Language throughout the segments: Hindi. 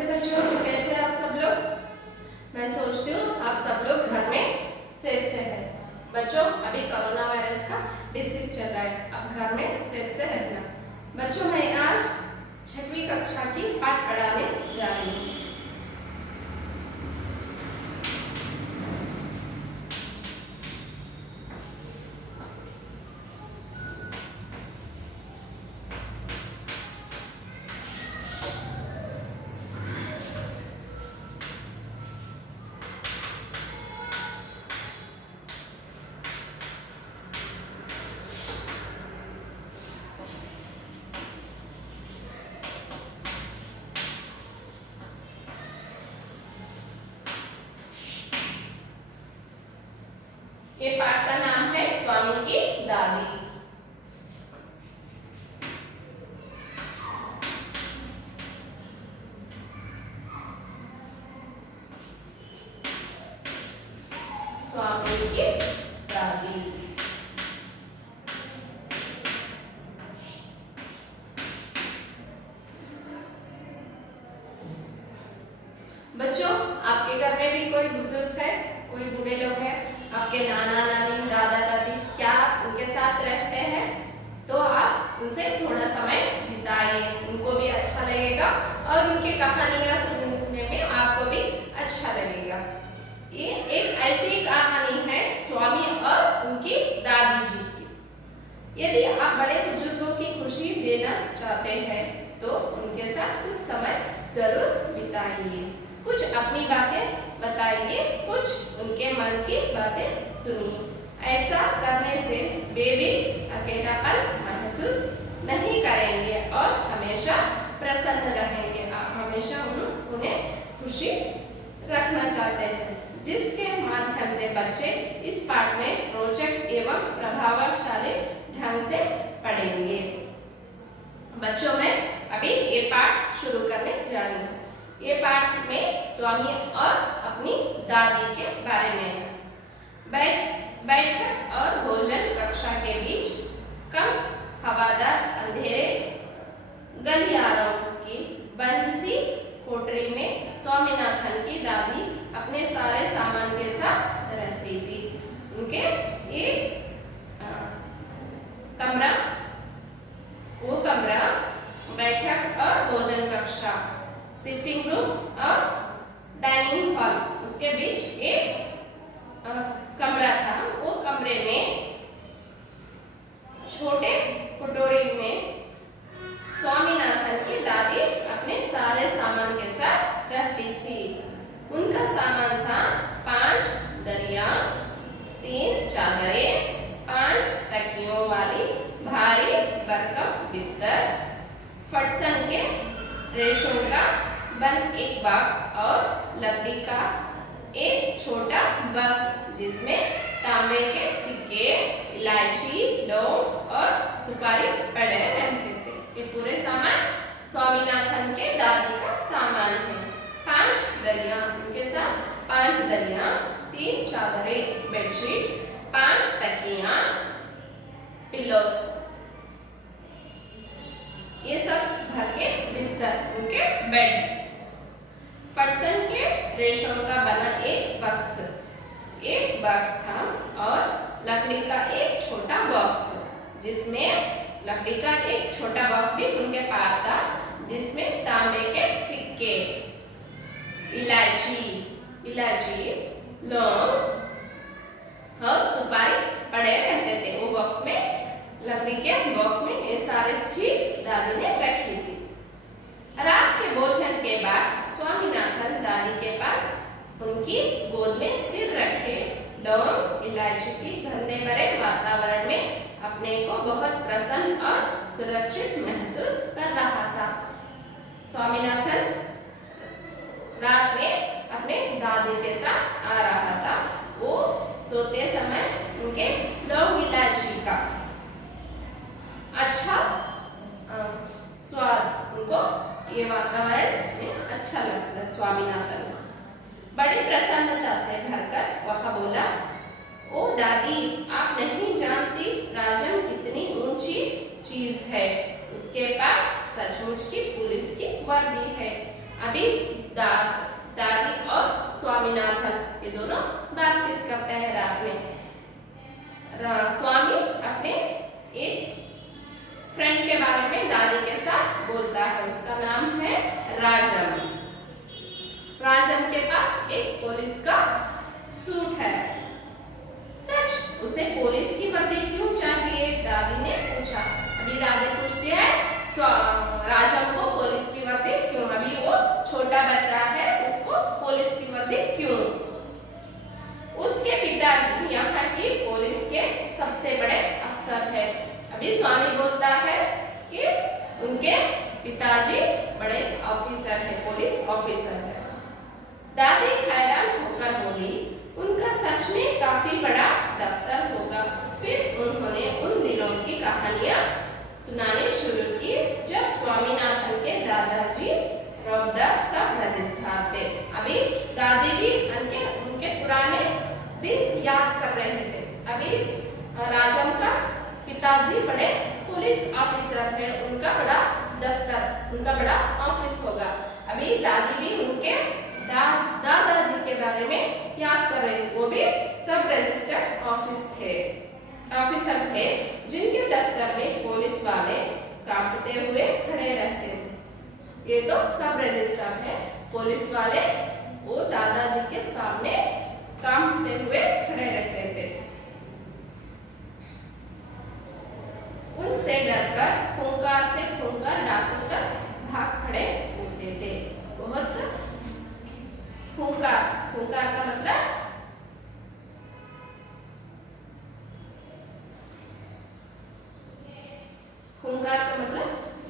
नमस्ते बच्चों, कैसे हैं आप सब लोग। मैं सोचती हूँ आप सब लोग घर में सेफ से हैं। बच्चों, अभी कोरोना वायरस का डिसीज चल रहा है, अब घर में सेफ से रहना। बच्चों, मैं आज 6वीं कक्षा की पाठ पढ़ाने जा रही हूँ। ये पाठ का नाम है स्वामी की दादी। स्वामी की दादी। बच्चों, आपके घर में भी कोई बुजुर्ग है, कोई बूढ़े लोग हैं, आपके नाना नानी दादा दादी, क्या उनके साथ रहते हैं? तो आप उनसे थोड़ा समय बिताइए, उनको भी अच्छा लगेगा और उनकी कहानियां सुनने में आपको भी अच्छा लगेगा। ये एक ऐसी कहानी है स्वामी और उनकी दादी जी की। यदि आप बड़े बुजुर्गों की खुशी देना चाहते हैं तो उनके साथ कुछ समय जरूर बिताइए, कुछ अपनी बातें बताइए, कुछ उनके मन की बातें सुनिए। ऐसा करने से वे भी अकेलापन महसूस नहीं करेंगे और हमेशा प्रसन्न रहेंगे। आप हमेशा उन्हें खुशी रखना चाहते हैं, जिसके माध्यम से बच्चे इस पाठ में रोचक एवं प्रभावशाली ढंग से पढ़ेंगे। बच्चों, मैं अभी ये पाठ शुरू करने जा रही हूँ। ये पाठ में स्वामी और अपनी दादी के बारे में है। बैठक और भोजन कक्षा के बीच कम हवादार अंधेरे गलियारों की बंद सी कोठरी में स्वामीनाथन की दादी अपने सारे सामान के साथ रहती थी। उनके एक कमरा बैठक और भोजन कक्षा, सिटिंग रूम और डाइनिंग हॉल, उसके बीच एक कमरा था। वो कमरे में छोटे कटोरी में स्वामीनाथन की दादी अपने सारे सामान के साथ रहती थी। उनका सामान था 5 दरिया, 3 चादरें, 5 तकियों वाली भारी भरकम बिस्तर, फटसन के रेशों का बंद एक बॉक्स और लकड़ी का एक छोटा बॉक्स जिसमें तांबे के सिक्के, इलायची, लौंग और सुपारी पड़े रहते थे। ये पूरे सामान स्वामीनाथन के दादी का सामान है। 5 दरिया, उनके साथ 5 दरिया, 3 चादरें बेडशीट्स, 5 तकियां पिलोस, ये सब भर के बिस्तर, उनके बेड, फटसन के रेशों का बना एक बॉक्स था और लकड़ी का एक छोटा बॉक्स, जिसमें लकड़ी का एक छोटा बॉक्स भी उनके पास था, जिसमें तांबे के सिक्के, इलायची, लौंग और सुपारी पड़े रहते थे। वो बॉक्स में, लकड़ी के बॉक्स में ये सारे चीज दादी ने रखी थी। रात के भोजन के बाद स्वामीनाथन दादी के पास उनकी गोद में सिर रखे लौंग इलायची की गंधे भरे वातावरण में अपने को बहुत प्रसन्न और सुरक्षित महसूस कर रहा था। स्वामीनाथन रात में अपने दादी के साथ आ रहा था। वो सोते समय उनके लौंग इलायची का अच्छा स्वाद, उनको ये वातावरण में अच्छा लगता। स्वामीनाथन को बड़ी प्रसन्नता से भरकर वह बोला, ओ दादी, आप नहीं जानती राजन कितनी ऊंची चीज है। उसके पास सचमुच की पुलिस की वर्दी है। अभी दादी और स्वामीनाथन ये दोनों बातचीत करते हैं रात में। स्वामी अपने एक फ्रेंड के बारे में दादी के साथ बोलता है, उसका नाम है राजम। राजम के पास एक पुलिस का सूट है। सच, उसे पुलिस की वर्दी क्यों चाहिए? दादी ने पूछा। अभी दादी पूछती है राजम को पुलिस की वर्दी क्यों? अभी वो छोटा बच्चा है, उसको पुलिस की वर्दी क्यों? उसके पिताजी यहाँ की पुलिस के सबसे बड़े अफसर है। अभी स्वामी बोलता है कि उनके पिताजी बड़े ऑफिसर है, पुलिस ऑफिसर है। दादी हैरान होकर बोली, उनका सच में काफी बड़ा दफ्तर होगा। फिर उन्होंने उन दिनों की कहानियां सुनानी शुरू की जब स्वामीनाथन के दादाजी रौबदार सब रजिस्ट्रार थे। अभी दादी भी उनके पुराने दिन याद कर रहे थे। अभी राजम का पिताजी बड़े पुलिस ऑफिसर है, उनका बड़ा दफ्तर, उनका बड़ा ऑफिस होगा। अभी दादी भी उनके दादाजी के बारे में याद कर रहे, वो भी सब रजिस्टर ऑफिसर थे जिनके दफ्तर में पुलिस वाले कांपते हुए खड़े रहते थे। ये तो सब रजिस्टर है, पुलिस वाले वो दादाजी के सामने कांपते हुए खड़े रहते थे। उनसे डरकर खूंखार से खूंखार डाकू तक भाग खड़े होते थे। बहुत खूंखार का मतलब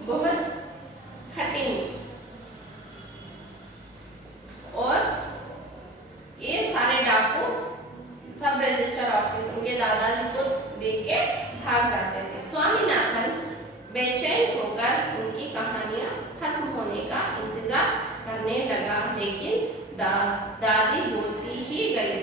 बहुत कठिन। और ये सारे डाकू सब रजिस्टर ऑफिस उनके दादाजी को देख के भाग जाते थे। स्वामीनाथन बेचैन होकर उनकी कहानियां खत्म होने का इंतजार करने लगा, लेकिन दादी बोलती ही गई।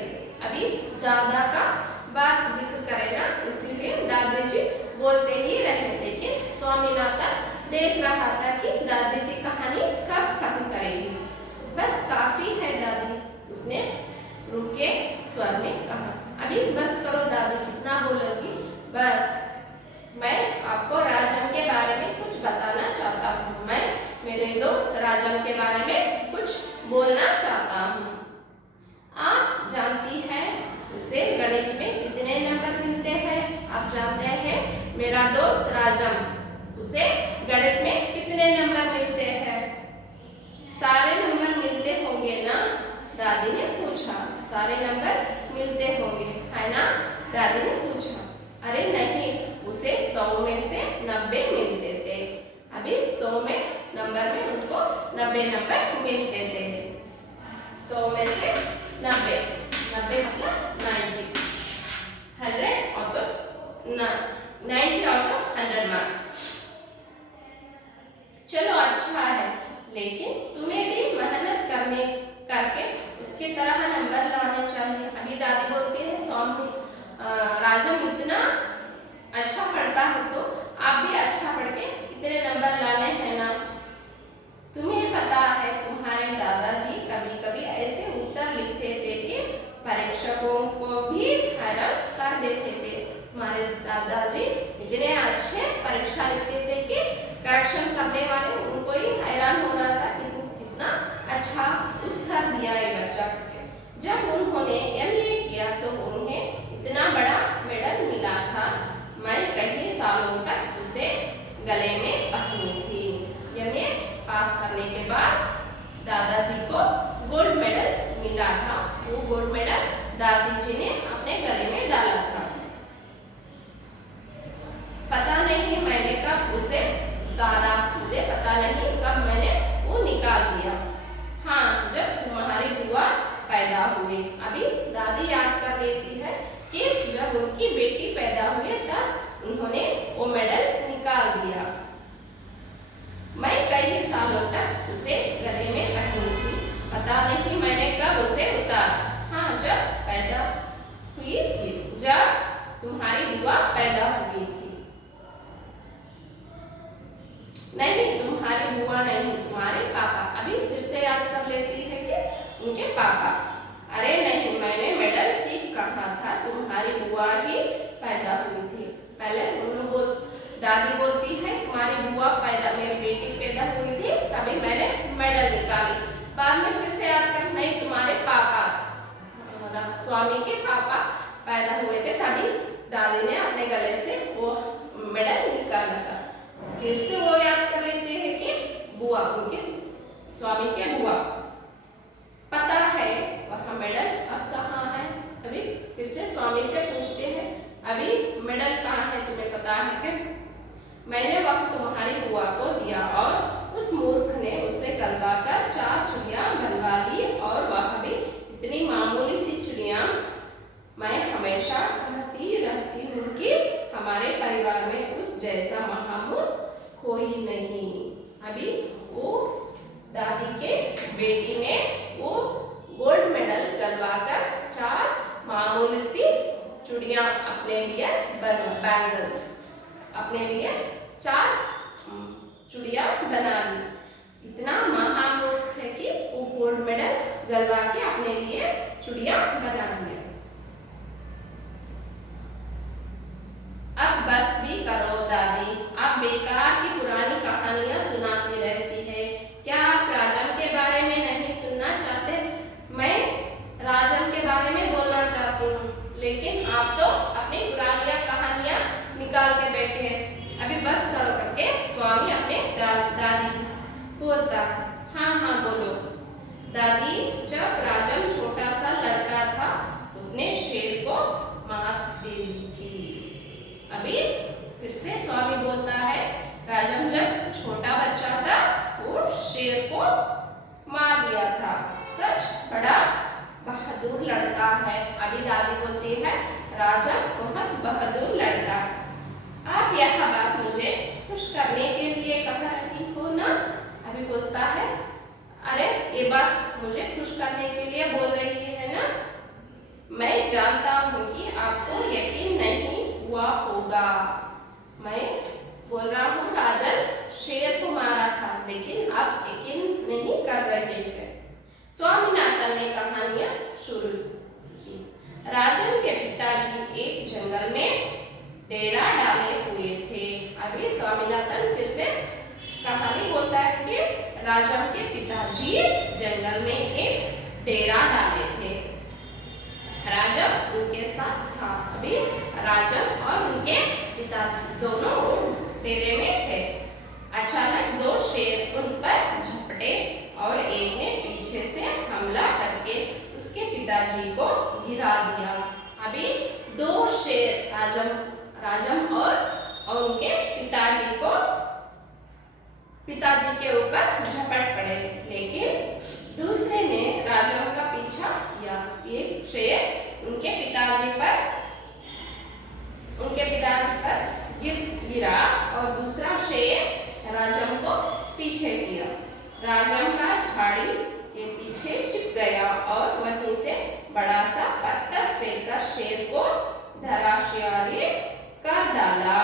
अभी दादा का बात जिक्र करें ना, इसीलिए दादाजी बोलते ही रहे, लेकिन स्वामीनाथन देख रहा था कि दादी जी कहानी कब खत्म करेगी। बस काफी है दादी, उसने रुके स्वर में कहा। अभी बस करो दादी, कितना बोलोगी? बस, मैं आपको राजम के बारे में कुछ बताना चाहता हूँ। मैं मेरे दोस्त राजम के बारे में कुछ बोलना चाहता हूँ। आप जानती हैं उसे गणित में कितने नंबर मिलते हैं? आप जानते हैं मेरा दोस्त राजम, उसे गणित में कितने नंबर मिलते हैं? सारे नंबर मिलते होंगे ना? दादी ने पूछा। सारे नंबर मिलते होंगे है ना? दादी ने पूछा। अरे नहीं, उसे 100 में से 90 मिलते थे। अभी 100 में नंबर में उनको 90 नंबर मिलते थे। 100 में से 90 मतलब 90 out of 100 मार्क्स। चलो अच्छा है, लेकिन तुम्हें भी मेहनत करके उसकी तरह नंबर लाने चाहिए। अभी दादी बोलती है राजम इतना अच्छा पढ़ता है तो आप भी अच्छा पढ़ के इतने नंबर लाने हैं ना। तुम्हें पता है तुम्हारे दादाजी कभी कभी ऐसे उत्तर लिखते थे कि परीक्षकों को भी हैरान कर देते थे। हमारे दादाजी इतने अच्छे परीक्षा लिखते थे कि करेक्शन करने वाले उनको ही हैरान हो रहा था कि कितना अच्छा उत्तर दिया है बच्चा। जब उन्होंने MA किया तो उन्हें इतना बड़ा मेडल मिला था, मैं कई सालों तक उसे गले में पहनी थी। MA पास करने के बाद दादाजी को गोल्ड मेडल मिला था। वो गोल्ड मेडल दादी जी ने अपने गले में डाला था। पता नहीं मैंने कब उसे उतारा, मुझे पता नहीं कब मैंने वो निकाल दिया। हाँ, जब तुम्हारी बुआ पैदा हुई। अभी दादी याद कर लेती है कि जब उनकी बेटी पैदा हुई तब उन्होंने वो मेडल निकाल दिया। मैं कई सालों तक उसे गले में पहनी थी। पता नहीं मैंने कब उसे उतारा। हाँ, जब पैदा हुई थी, जब तुम्हारी बुआ पैदा हुई थी। नहीं, तुम्हारी बुआ नहीं, तुम्हारे पापा। अभी फिर से याद कर लेती है कि उनके पापा। अरे नहीं, मैंने मेडल ठीक कहा था, तुम्हारी बुआ ही पैदा हुई थी। पहले दादी बोलती है तुम्हारी बुआ पैदा, मेरी बेटी पैदा हुई थी तभी मैंने मेडल निकाली। बाद में फिर से याद कर, नहीं तुम्हारे पापा, स्वामी के पापा पैदा हुए थे तभी दादी ने अपने गले से वो मेडल निकाला था। फिर से वो याद कर लेते हैं कि बुआ, उनके स्वामी के बुआ। पता है वह मेडल अब कहाँ है? अभी फिर से स्वामी से पूछते हैं, अभी मेडल कहाँ है, तुम्हें पता है क्या? मैंने वह तुम्हारी बुआ को दिया और उस मूर्ख ने उसे गलवाकर 4 चूड़ियां बनवा ली, और वह भी इतनी मामूली सी चूड़ियां। मैं हमेशा कहती रहती हूँ कि हमारे परिवार में उस जैसा महामूर्ख कोई नहीं। अभी वो दादी के बेटी ने वो गोल्ड मेडल गलवाकर 4 मामूली सी चूड़ियां अपने लिए, बैंगल्स अपने लिए 4 चूड़ियां बना ली। इतना महामूर्ख है कि वो गोल्ड मेडल गलवा के अपने लिए चूड़ियां बना लिया। अब बस भी करो दादी, आप बेकार की पुरानी कहानियां सुनाती रहती है। क्या आप राजम के बारे में नहीं सुनना चाहते? मैं राजम के बारे में बोलना चाहती हूँ, लेकिन आप तो अपनी पुरानी कहानियां निकाल के बैठे हैं। अभी बस करो करके स्वामी अपने दादी जी बोलता है। हाँ हाँ बोलो। दादी, जब राजम छोटा सा लड़का था उसने शेर को मात दे दी थी। अभी फिर से स्वामी बोलता है, राजम जब छोटा बच्चा था वो शेर को मार दिया था। सच बड़ा बहादुर लड़का है। अभी दादी बोलती है, राजम बहुत बहादुर लड़का। आप यह बात मुझे खुश करने के लिए कह रही हो ना? अभी बोलता है, अरे ये बात मुझे खुश करने के लिए बोल रही है ना? मैं जानता हूँ कि आपको यकीन नहीं हुआ होगा। मैं बोल रहा हूँ राजन शेर को मारा था, लेकिन आप यकीन नहीं कर रहे हैं। स्वामीनाथन ने कहानियां शुरू की। राजन के पिताजी एक जंगल में डेरा डाले हुए थे। अभी स्वामीनाथन फिर से कहानी बोलता है कि राजन के पिताजी जंगल में एक डेरा डाले थे। राजन उनके साथ था। अभी राजन और उनके पिताजी दोनों डेरे में थे। अचानक 2 शेर उन पर झपटे और एक ने पीछे से हमला करके उसके पिताजी को गिरा दिया। अभी 2 शेर राजम और उनके पिताजी के ऊपर झपट पड़े, लेकिन दूसरे ने राजम का पीछा किया। एक शेर उनके पिताजी पर गिरा और दूसरा शेर राजम को पीछे किया। राजम का झाड़ी के पीछे छिप गया और वहीं से बड़ा सा पत्थर फेंककर शेर को धराशायी कर डाला।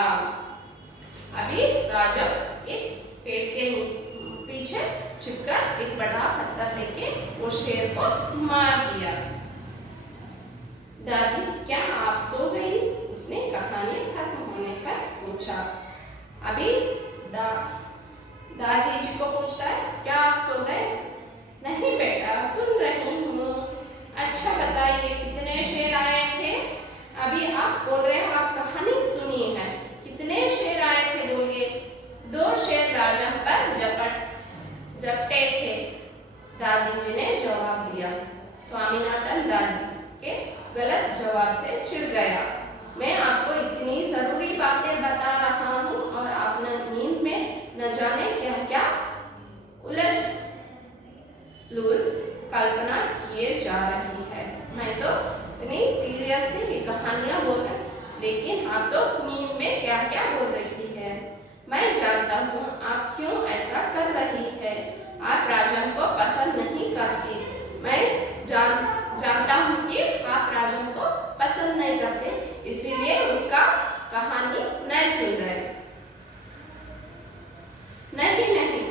अभी राजम एक पेड़ के पीछे छिपकर एक बड़ा पत्थर लेके वो शेर को मार दिया। दादी, क्या आप सो गई? उसने कहानी खत्म होने पर पूछा। अभी दादी जी को पूछता है, क्या आप सो गए? नहीं बेटा, सुन रही हूँ। अच्छा बताइए, कितने शेर आए थे? अभी आप बोल रहे हो आप कहानी सुनी है, कितने शेर आए थे बोलिए? 2 शेर राजम पर झपटे थे, दादी जी ने जवाब दिया। स्वामीनाथन दादी के गलत जवाब से चिढ़ गया। मैं आपको इतनी जरूरी बातें बता रहा हूँ और आप नींद में न जाने क्या क्या उलझ-लूल कल्पना किए जा रही है। मैं तो इतनी सीरियस सी कहानियां बोल रही, लेकिन आप तो नींद में क्या क्या बोल रही है। मैं जानता हूँ आप क्यों ऐसा कर रही है। आप राजन को पसंद नहीं करती। मैं जानता हूँ कि आप राजन को पसंद नहीं करते, इसीलिए उसका कहानी नहीं सुन रहे।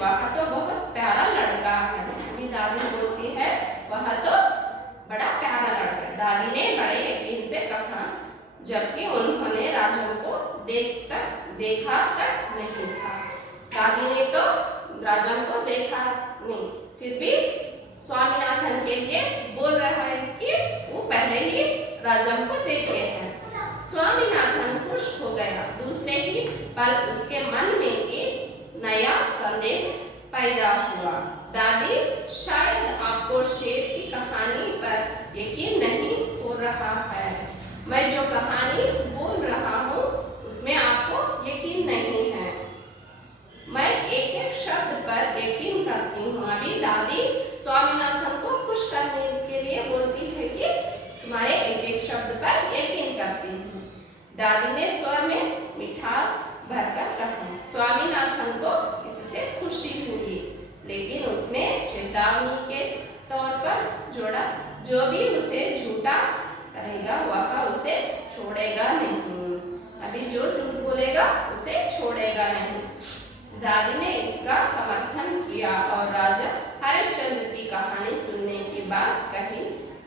वह तो बहुत प्यारा लड़का है। अभी दादी बोलती है वह तो बड़ा प्यारा लड़का है। दादी ने बड़े यकीन से कहा, जबकि उन्होंने राजन को देखा तक नहीं था। दादी ने तो राजन को देखा नहीं, फिर भी स्वामीनाथन के लिए बोल रहा है कि वो पहले ही राजन को देखे हैं। स्वामीनाथन खुश हो गया। दूसरे ही पल उसके मन में एक नया संदेह पैदा हुआ। दादी, शायद आपको शेर की कहानी पर यकीन नहीं हो रहा है। मैं जो कहानी बोल रहा हूँ उसमें आपको यकीन नहीं है। मैं एक एक शब्द पर यकीन करती हूँ। अभी दादी स्वामीनाथन को खुश करने के लिए बोलती है कि तुम्हारे एक एक शब्द पर यकीन करती हूँ। दादी ने स्वर में मिठास भरकर कहा। स्वामीनाथन को इससे खुशी हुई, लेकिन उसने चेतावनी के तौर पर जोड़ा, जो भी उसे झूठा करेगा वह उसे छोड़ेगा नहीं। अभी जो झूठ बोलेगा उसे छोड़ेगा नहीं। दादी ने इसका समर्थन किया और राजा हरिश्चंद्र की कहानी सुनने की बात कही,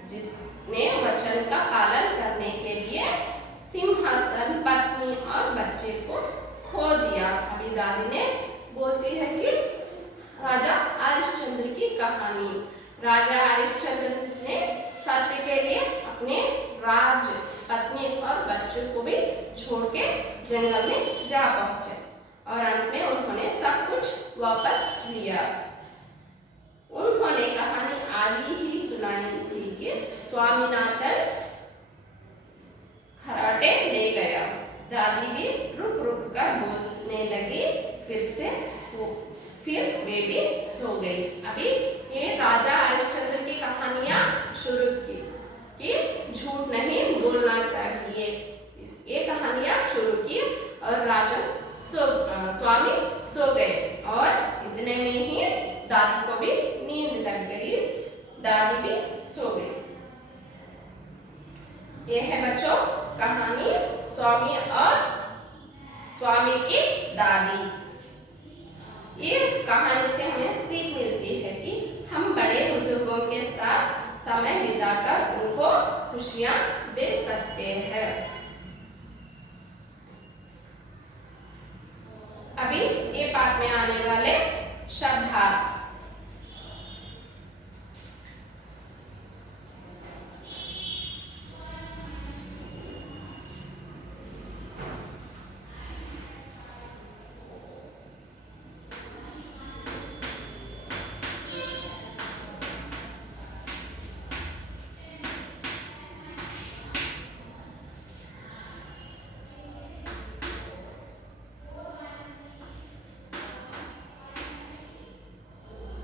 जिसने वचन का पालन करने के लिए सिंहासन, पत्नी और बच्चे को खो दिया। अभी दादी ने बोलती है कि राजा हरिश्चंद्र की कहानी। राजा हरिश्चंद्र ने सत्य के लिए अपने राज, पत्नी और बच्चों को भी छोड़ के जंगल में जा पहुंचे और अंत में उन्होंने सब कुछ वापस लिया। उन्होंने कहानी आदि ही सुनाई थी कि स्वामीनाथन खराटे ले गया। दादी भी रुक रुक कर बोलने लगी, फिर वे भी सो गई। अभी ये राजा हरिश्चंद्र की कहानियां शुरू की कि झूठ नहीं बोलना चाहिए। ये कहानियां शुरू की और राजा स्वामी सो गए और इतने में ही दादी को भी नींद लग गई। दादी भी सो गई। ये है बच्चों कहानी स्वामी और स्वामी की दादी। ये कहानी से हमें सीख मिलती है कि हम बड़े बुजुर्गों के साथ समय बिताकर उनको खुशियां दे सकते हैं। अभी ये पाठ में आने वाले शब्दार्थ।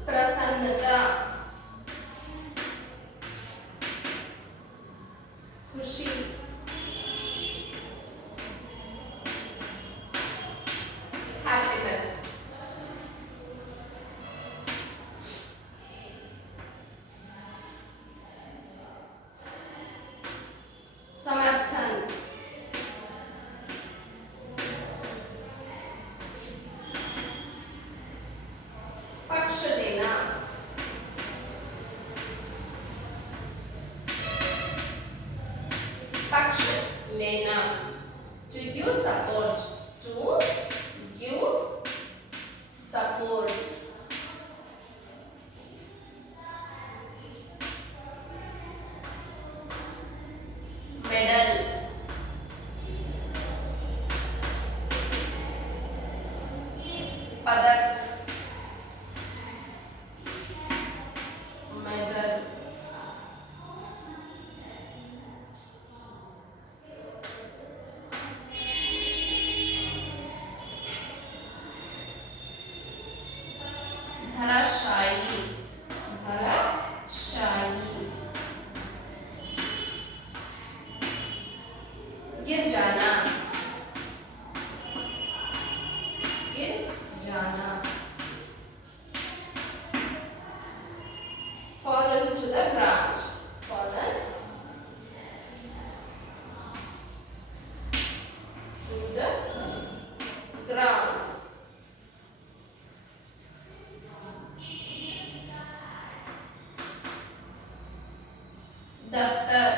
प्रसन्नता, खुशी, हैप्पीनेस, समर्थन, पक्ष देना, पक्ष लेना, to give support, to give support, medal, पदक, मेडल, धराशायी, धराशायी, गिर जाना, गिर जाना, fallen to the ground, fallen to the ground, दफ्तर,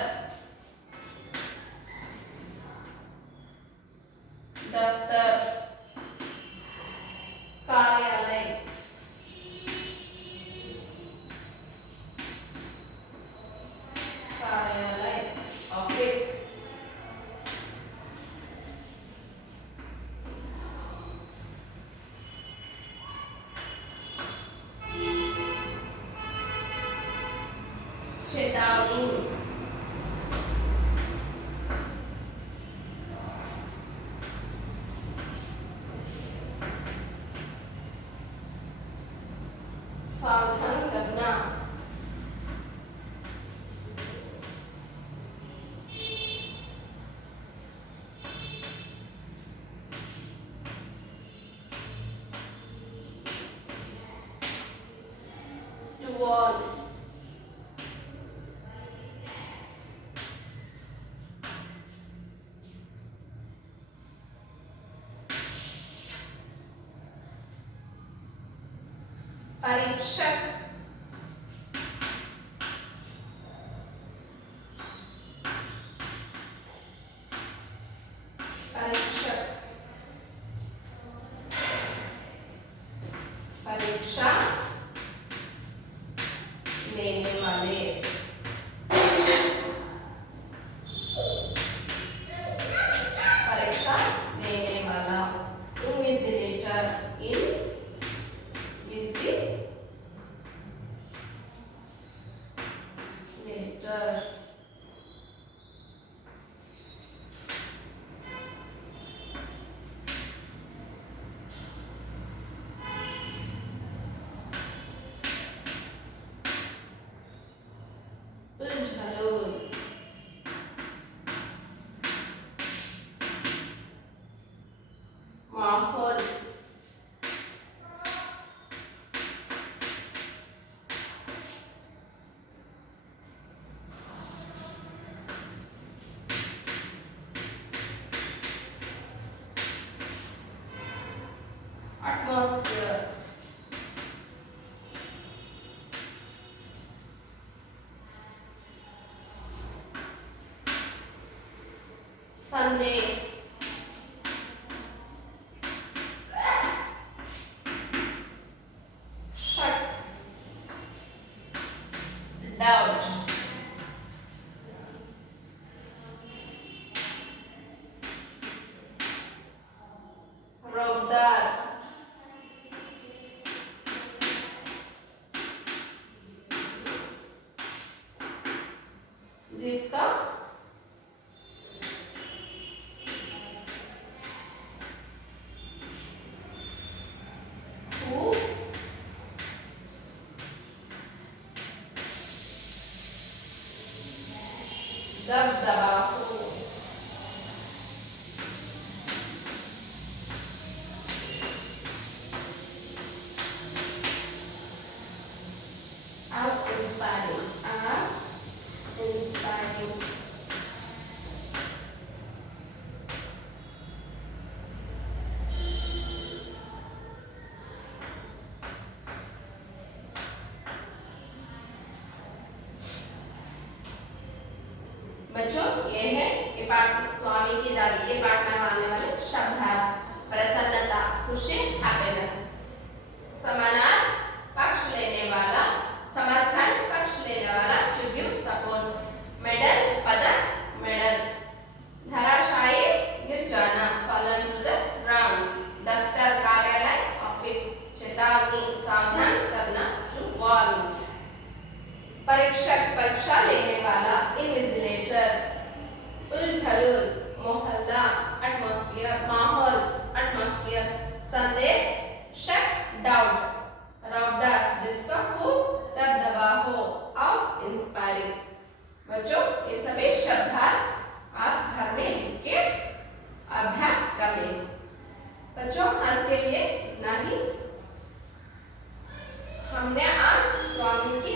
दफ्तर, कार्यालय, कार्यालय, ऑफिस, चेतावनी, सावधान करना, to warn, परीक्षक, परीक्षक, परीक्षा लेने वाले, परीक्षा लेने वाला, इन्विजिलेटर, इन्विजिलेटर, उलझालोर, माहौल, एटमॉस्फेयर, संदेह, शक, डाउट, रौबदार, जिसका हु दबदबा हो, inspiring, inspiring, बच्चों ये है ये पाठ स्वामी की दादी, ये पाठ में आने वाले शब्द है प्रसन्नता, खुशी, हैप्पीनेस, समानार्थ, पक्ष लेने वाला, समर्थन, पक्ष लेने वाला, ट्रिब्यूट, सपोर्ट, मेडल, पदक, मेडल, धराशायी, गिर जाना, फॉलन टू द ग्राउंड, दफ्तर, कार्यालय, ऑफिस, चेतावनी, सावधान करना, टू वार्न, परीक्षक, परीक्षा लेने वाला, इन्विजिलेटर, उलझलूल, मोहल्ला, एटमॉस्फेयर, माहौल, एटमॉस्फेयर, संदेह, शक, डाउट, रौबदार, जिसका खूब दबदबा हो, और इंस्पायरिंग। बच्चों ये सभी शब्दार्थ आप घर में लिख के अभ्यास कर लें। बच्चों आज के लिए इतना ही। हमने आज स्वामी की